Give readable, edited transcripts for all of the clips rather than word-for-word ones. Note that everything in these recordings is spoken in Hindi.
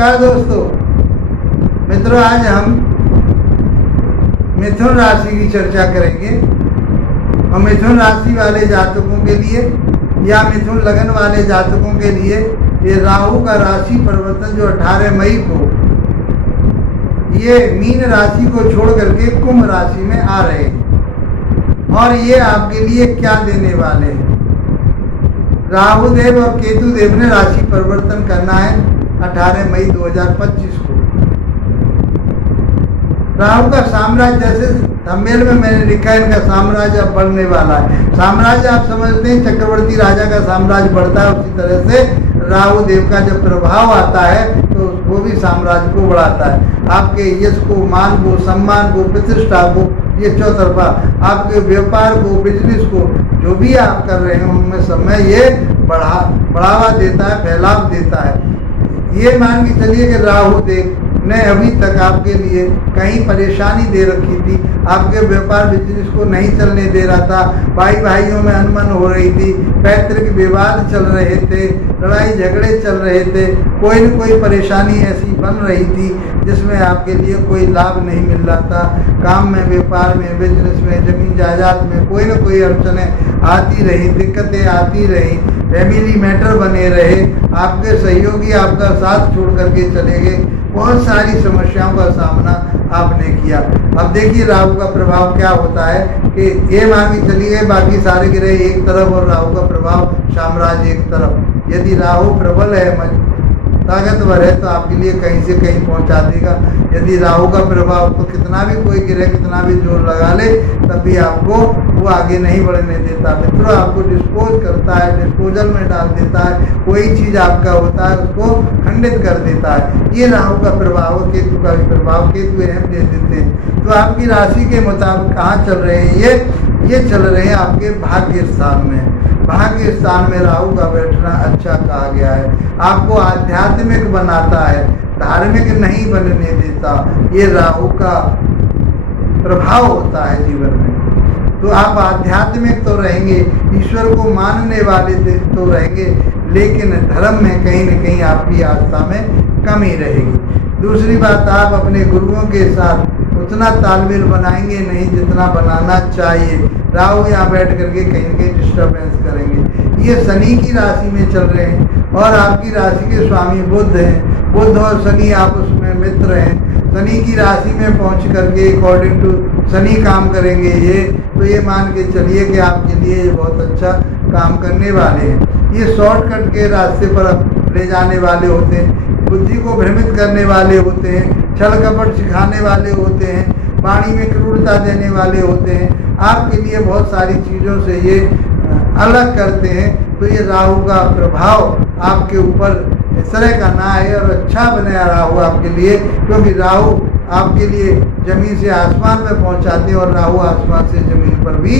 नमस्कार दोस्तों, मित्रों, आज हम मिथुन राशि की चर्चा करेंगे। और मिथुन राशि वाले जातकों के लिए या मिथुन लगन वाले जातकों के लिए ये राहु का राशि परिवर्तन जो 18 मई को ये मीन राशि को छोड़ करके कुंभ राशि में आ रहे हैं और ये आपके लिए क्या देने वाले हैं। राहु देव और केतु देव ने राशि परिवर्तन करना है 18 मई 2025 को। राहु का साम्राज्य, जैसे थंबनेल में मैंने लिखा है, इनका साम्राज्य अब बढ़ने वाला है। साम्राज्य आप समझते हैं चक्रवर्ती राजा का साम्राज्य बढ़ता है, उसी तरह से राहु देव का जब प्रभाव आता है तो वो भी साम्राज्य को बढ़ाता है। आपके यश को, मान को, सम्मान को, प्रतिष्ठा को, ये चौतरफा आपके व्यापार को, बिजनेस को, जो भी आप कर रहे हैं उनमें समय ये बढ़ावा देता है, फैलाव देता है। ये मान के चलिए कि राहु देव ने अभी तक आपके लिए कहीं परेशानी दे रखी थी, आपके व्यापार बिजनेस को नहीं चलने दे रहा था, भाई भाइयों में अनबन हो रही थी, पैतृक विवाद चल रहे थे, लड़ाई झगड़े चल रहे थे, कोई न कोई परेशानी ऐसी बन रही थी जिसमें आपके लिए कोई लाभ नहीं मिल रहा था। काम में, व्यापार में, बिजनेस में, जमीन जायदाद में कोई न कोई अड़चनें आती रही, दिक्कतें आती रही, फैमिली मैटर बने रहे, आपके सहयोगी आपका साथ छोड़ करके चले गए, बहुत सारी समस्याओं का सामना आपने किया। अब देखिए राहु का प्रभाव क्या होता है कि ये मान के चलिए बाकी सारे ग्रह एक तरफ और राहु का प्रभाव साम्राज्य एक तरफ। यदि राहु प्रबल है, ताकतवर है, तो आपके लिए कहीं से कहीं पहुंचा देगा। यदि राहु का प्रभाव तो कितना भी कोई ग्रह कितना भी जोर लगा ले तब भी आपको वो आगे नहीं बढ़ने देता। मित्रों, आपको डिस्पोज करता है, डिस्पोजल में डाल देता है, कोई चीज़ आपका होता है उसको खंडित कर देता है। ये राहु का प्रभाव, केतु का भी प्रभाव, केतु अहम दे देते हैं। तो आपकी राशि के मुताबिक कहाँ चल रहे हैं ये चल रहे हैं आपके भाग्य स्थान में। भाग्य स्थान में राहु का बैठना अच्छा कहा गया है, आपको आध्यात्मिक बनाता है, धार्मिक नहीं बनने देता। ये राहु का प्रभाव होता है जीवन में। तो आप आध्यात्मिक तो रहेंगे, ईश्वर को मानने वाले तो रहेंगे, लेकिन धर्म में कहीं न कहीं आपकी आस्था में कमी रहेगी। दूसरी बात, आप अपने गुरुओं के साथ उतना तालमेल बनाएंगे नहीं जितना बनाना चाहिए। राहु यहाँ बैठ करके कहीं न कहीं डिस्टर्बेंस करेंगे। ये शनि की राशि में चल रहे हैं और आपकी राशि के स्वामी बुध हैं। बुध और शनि आपस में मित्र हैं। शनि की राशि में पहुंच करके अकॉर्डिंग टू शनि काम करेंगे ये, तो ये मान के चलिए कि आपके लिए ये बहुत अच्छा काम करने वाले हैं। ये शॉर्टकट के रास्ते पर ले जाने वाले होते हैं, बुद्धि को भ्रमित करने वाले होते हैं, छल कपट सिखाने वाले होते हैं, वाणी में क्रूरता देने वाले होते हैं, आपके लिए बहुत सारी चीज़ों से ये अलग करते हैं। तो ये राहु का प्रभाव आपके ऊपर इस तरह का ना है और अच्छा बनाया राहु आपके लिए, क्योंकि राहु आपके लिए जमीन से आसमान में पहुंचाते हैं और राहु आसमान से जमीन पर भी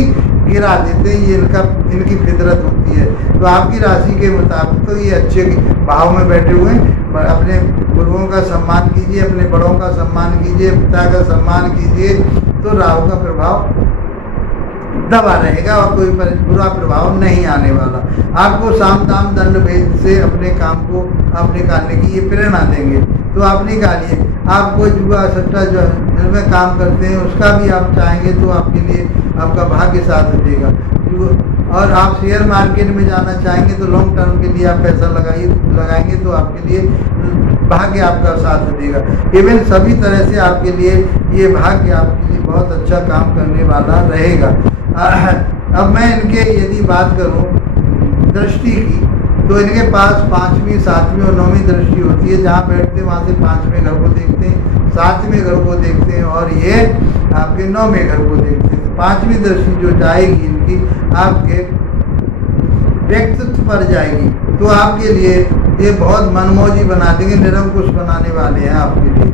गिरा देते हैं। ये इनकी फितरत होती है। तो आपकी राशि के मुताबिक तो ये अच्छे भाव में बैठे हुए हैं। अपने गुरुओं का सम्मान कीजिए, अपने बड़ों का सम्मान कीजिए, पिता का सम्मान कीजिए, तो राहु का प्रभाव दबा रहेगा और कोई बुरा प्रभाव नहीं आने वाला। आपको साम दाम दंड भेद से अपने काम को आप निकालने की ये प्रेरणा देंगे, तो आप निकालिए। आप कोई जुआ सट्टा जो जिनमें काम करते हैं उसका भी आप चाहेंगे तो आपके लिए आपका भाग्य साथ देगा। और आप शेयर मार्केट में जाना चाहेंगे तो लॉन्ग टर्म के लिए आप पैसा लगाएंगे तो आपके लिए भाग्य आपका साथ देगा। इवन सभी तरह से आपके लिए ये भाग्य आपके लिए बहुत अच्छा काम करने वाला रहेगा। अब मैं इनके यदि बात करूं दृष्टि की, तो इनके पास 5वीं, 7वीं और 9वीं दृष्टि होती है। जहाँ बैठते हैं वहाँ से 5वें घर को देखते हैं, 7वें घर को देखते हैं और ये आपके 9वें घर को देखते हैं। 5वीं दृष्टि जो जाएगी इनकी आपके व्यक्तित्व पर जाएगी, तो आपके लिए ये बहुत मनमौजी बना देंगे, निरंकुश बनाने वाले हैं आपके लिए।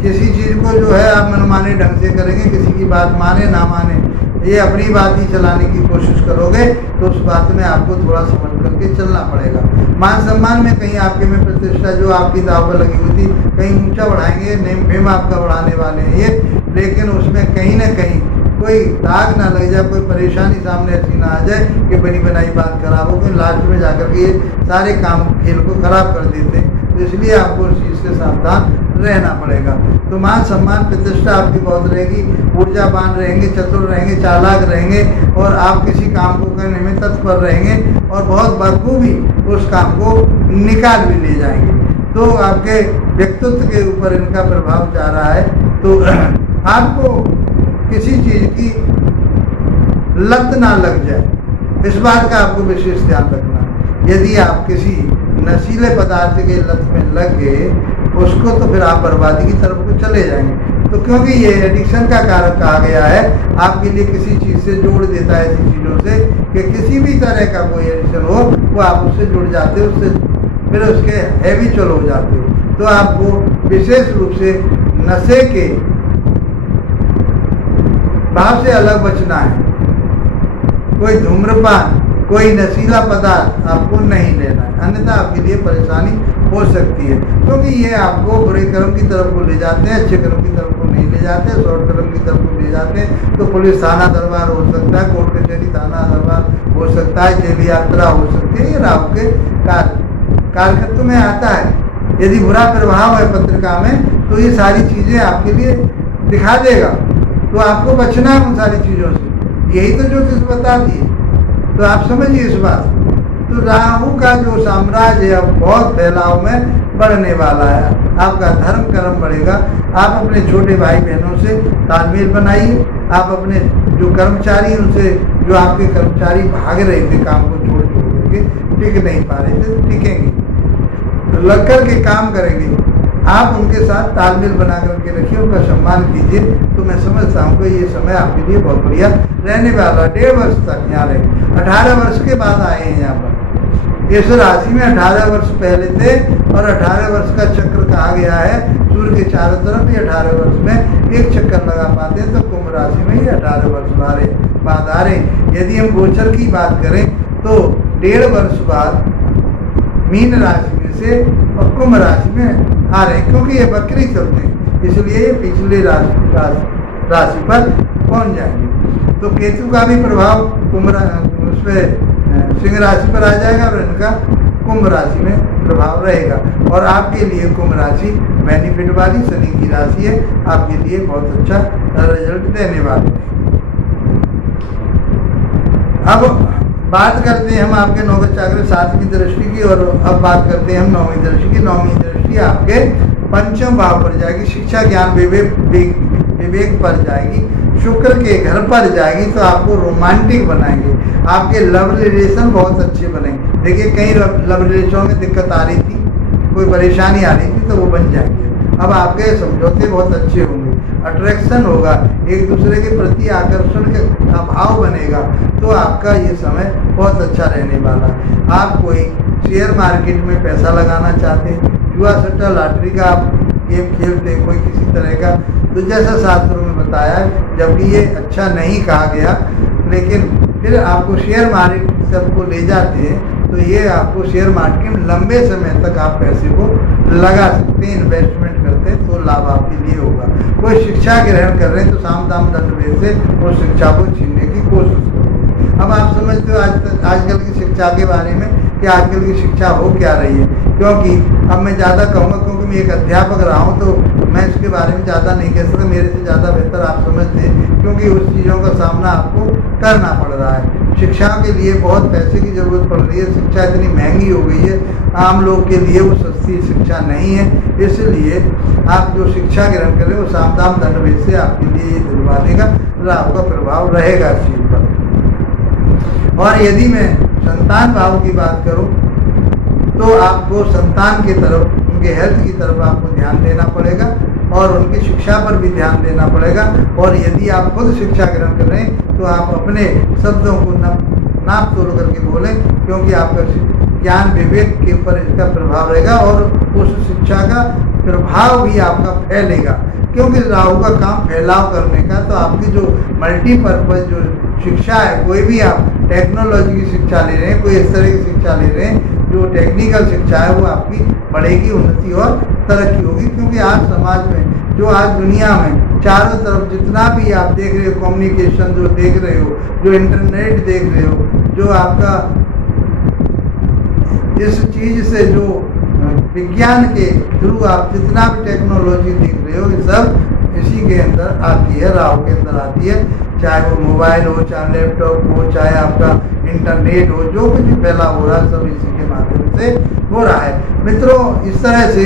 किसी चीज़ को जो है आप मनमाने ढंग से करेंगे, किसी की बात माने ना माने, ये अपनी बात ही चलाने की कोशिश करोगे तो उस बात में आपको थोड़ा समझ करके चलना पड़ेगा। मान सम्मान में कहीं आपके में प्रतिष्ठा जो आपकी दाव पर लगी हुई थी कहीं ऊंचा बढ़ाएंगे, नेम फेम आपका बढ़ाने वाले हैं ये, लेकिन उसमें कहीं ना कहीं कोई दाग ना लग जाए, कोई परेशानी सामने ऐसी ना आ जाए कि बनी बनाई बात खराब हो, क्योंकि लास्ट में जाकर के ये सारे काम खेल को खराब कर देते हैं। तो तो इसलिए आपको उस चीज़ से सावधान रहना पड़ेगा। तो मान सम्मान प्रतिष्ठा आपकी बहुत रहेगी, ऊर्जावान रहेंगे, चतुर रहेंगे, चालाक रहेंगे और आप किसी काम को करने में तत्पर रहेंगे और बहुत बखूबी उस काम को निकाल भी ले जाएंगे। तो आपके व्यक्तित्व के ऊपर इनका प्रभाव जा रहा है। तो आपको किसी चीज़ की लत ना लग जाए, इस बात का आपको विशेष ध्यान रखना है। यदि आप किसी नशीले पदार्थ के लत में लग गए उसको, तो फिर आप बर्बादी की तरफ को चले जाएंगे। तो क्योंकि ये एडिक्शन का कारक कहा गया है, आपके लिए किसी चीज़ से जोड़ देता है, ऐसी चीज़ों से कि किसी भी तरह का कोई एडिक्शन हो वो आप उससे जुड़ जाते हो, उससे फिर उसके हैबिचुअल हो जाते हो। तो आपको विशेष रूप से नशे के भाव से अलग बचना है। कोई धूम्रपान, कोई नशीला पदार्थ आपको नहीं लेना है, अन्यथा आपके लिए परेशानी हो सकती है। क्योंकि ये आपको बुरे कर्म की तरफ को ले जाते हैं, अच्छे कर्म की तरफ को नहीं ले जाते, शॉर्ट कर्म की तरफ को ले जाते हैं। तो पुलिस थाना दरबार हो सकता है, कोर्ट कचहरी थाना दरबार हो सकता है, जेल यात्रा हो सकती है। ये राहु के कार्यकत्व में आता है। यदि बुरा प्रभाव है पत्रिका में तो ये सारी चीज़ें आपके लिए दिखा देगा। तो आपको बचना है उन सारी चीज़ों से, यही तो ज्योतिष बताती है। तो आप समझिए इस बात। तो राहु का जो साम्राज्य है अब बहुत फैलाव में बढ़ने वाला है। आपका धर्म कर्म बढ़ेगा। आप अपने छोटे भाई बहनों से तालमेल बनाइए। आप अपने जो कर्मचारी उनसे, जो आपके कर्मचारी भाग रहे थे काम को छोड़ के टिक नहीं पा रहे थे, टिकेंगे, लग कर के काम करेंगे। आप उनके साथ तालमेल बना करके रखिए, उनका सम्मान कीजिए। तो मैं समझता हूँ कि ये समय आपके लिए बहुत बढ़िया रहने वाला। 1.5 वर्ष तक यहाँ रहे, 18 वर्ष के बाद आए हैं यहाँ पर। इस राशि में 18 वर्ष पहले थे और 18 वर्ष का चक्र कहा गया है। सूर्य के चारों तरफ ये 18 वर्ष में एक चक्कर लगा पाते हैं। तो कुंभ राशि में ये 18 वर्ष बाद आ रहे। यदि हम गोचर की बात करें तो 1.5 वर्ष बाद मीन राशि में से और कुंभ राशि में आ रहे हैं, क्योंकि ये बकरी चलते हैं, इसलिए ये पिछले राशि पर पहुंच जाएंगे। तो केतु का भी प्रभाव उस पर सिंह राशि पर आ जाएगा और इनका कुंभ राशि में प्रभाव रहेगा। और आपके लिए कुंभ राशि बेनिफिट वाली शनि की राशि है, आपके लिए बहुत अच्छा रिजल्ट देने वाली है। अब बात करते हैं हम आपके नौकर चाकर 7वीं दृष्टि की, और अब बात करते हैं हम 9वीं दृष्टि की। 9वीं दृष्टि आपके पंचम भाव पर जाएगी, शिक्षा ज्ञान विवेक पर जाएगी, शुक्र के घर पर जाएगी। तो आपको रोमांटिक बनाएंगे, आपके लव रिलेशन बहुत अच्छे बनेंगे। देखिए कई लव रिलेशनों में दिक्कत आ रही थी, कोई परेशानी आ रही थी, तो वो बन जाएंगे। अब आपके समझौते बहुत अच्छे होंगे, अट्रैक्शन होगा, एक दूसरे के प्रति आकर्षण का भाव बनेगा। तो आपका ये समय बहुत अच्छा रहने वाला है। आप कोई शेयर मार्केट में पैसा लगाना चाहते हैं, जुआ सट्टा लॉटरी का आप गेम खेलते हैं कोई किसी तरह का, तो जैसा शास्त्रों में बताया है, जबकि ये अच्छा नहीं कहा गया, लेकिन फिर आपको शेयर मार्केट सबको ले जाते हैं, तो ये आपको शेयर मार्केट में लंबे समय तक आप पैसे को लगा सकते हैं, इन्वेस्टमेंट करते हैं, तो लाभ आपके लिए होगा। कोई शिक्षा ग्रहण कर रहे हैं तो साम दाम दंड भेद से उस शिक्षा को छीनने की कोशिश करें। अब आप समझते हो आजकल की शिक्षा के बारे में कि आजकल की शिक्षा हो क्या रही है, क्योंकि अब मैं ज़्यादा कहूँगा, क्योंकि मैं एक अध्यापक रहा हूँ, तो मैं इसके बारे में ज़्यादा नहीं कह सकता, मेरे से ज़्यादा बेहतर आप समझते हैं, क्योंकि उस चीज़ों का सामना आपको करना पड़ रहा है। शिक्षा के लिए बहुत पैसे की ज़रूरत पड़ रही है, शिक्षा इतनी महंगी हो गई है, आम लोग के लिए वो सस्ती शिक्षा नहीं है। इसलिए आप जो शिक्षा ग्रहण करें वो साम दाम दंड भेद से आपके लिए ये दिलवा देगा, राहु का प्रभाव रहेगा इस चीज़ पर। और यदि मैं संतान भाव की बात करूं तो आपको संतान की तरफ, उनके हेल्थ की तरफ आपको ध्यान देना पड़ेगा और उनकी शिक्षा पर भी ध्यान देना पड़ेगा। और यदि आप खुद शिक्षा ग्रहण कर रहे हैं तो आप अपने शब्दों को नाप तोल करके बोलें, क्योंकि आपका ज्ञान विवेक के ऊपर इसका प्रभाव रहेगा और उस शिक्षा का प्रभाव भी आपका फैलेगा। क्योंकि राहु का काम फैलाव करने का, तो आपकी जो मल्टीपर्पज जो शिक्षा है, कोई भी आप टेक्नोलॉजी की शिक्षा ले रहे हैं, कोई इस तरह की शिक्षा ले रहे हैं, जो टेक्निकल शिक्षा है वो आपकी बढ़ेगी, उन्नति और तरक्की होगी। क्योंकि आज समाज में, जो आज दुनिया में चारों तरफ जितना भी आप देख रहे हो, कम्युनिकेशन जो देख रहे हो, जो इंटरनेट देख रहे हो, जो आपका इस चीज़ से जो विज्ञान के थ्रू आप जितना भी टेक्नोलॉजी देख रहे हो ये सब इसी के अंदर आती है, राहु के अंदर आती है। चाहे वो मोबाइल हो, चाहे लैपटॉप हो, चाहे आपका इंटरनेट हो, जो कुछ भी फैला हो रहा है सब इसी के माध्यम से हो रहा है। मित्रों, इस तरह से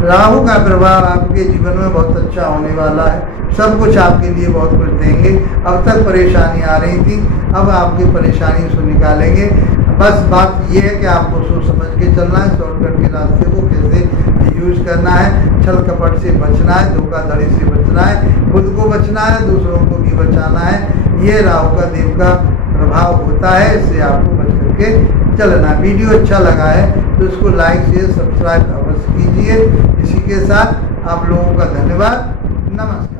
राहु का प्रभाव आपके जीवन में बहुत अच्छा होने वाला है। सब कुछ आपके लिए बहुत कुछ देंगे। अब तक परेशानी आ रही थी, अब आपकी परेशानी से निकालेंगे। बस बात ये है कि आपको सोच समझ के चलना है, शॉर्टकट के रास्ते को कैसे यूज करना है, छल कपट से बचना है, धोखाधड़ी से बचना है, खुद को बचना है, दूसरों को भी बचाना है। ये राहु का देव का प्रभाव होता है, इससे आपको बच करके चलना। वीडियो अच्छा लगा है तो इसको लाइक शेयर सब्सक्राइब अवश्य कीजिए। इसी के साथ आप लोगों का धन्यवाद। नमस्कार।